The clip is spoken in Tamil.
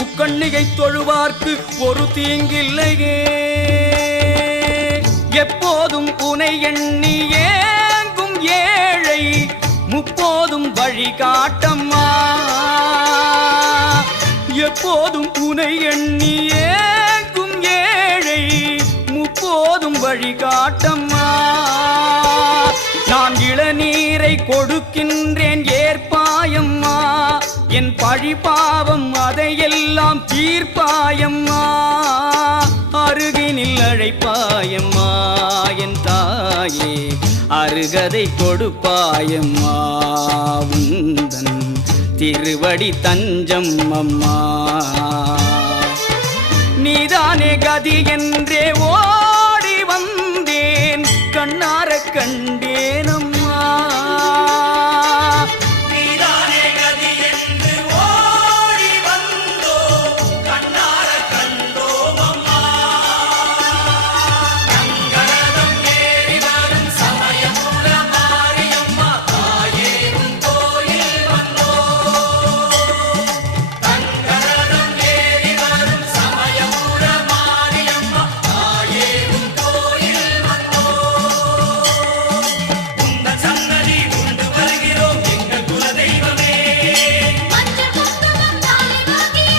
முக்கண்ணிகை தொழுவார்க்கு ஒரு தீங்கில்லையே. எப்போதும் உனை எண்ணி ஏங்கும் ஏழை முப்போதும் வழிகாட்டம்மா. எப்போதும் உனை எண்ணி ஏங்கும் ஏழை முப்போதும் வழிகாட்டம்மா. நான் இளநீரை கொடுக்கின்றேன் ஏற்பாயம்மா. என் பழி பாவம் அதையெல்லாம் தீர்ப்பாயம்மா. அருகினில் அழைப்பாயம்மா என் தாயே, அருகதை கொடுப்பாயம்மா. உந்தன் திருவடி தஞ்சம் அம்மா. நீதானே கதி என்றே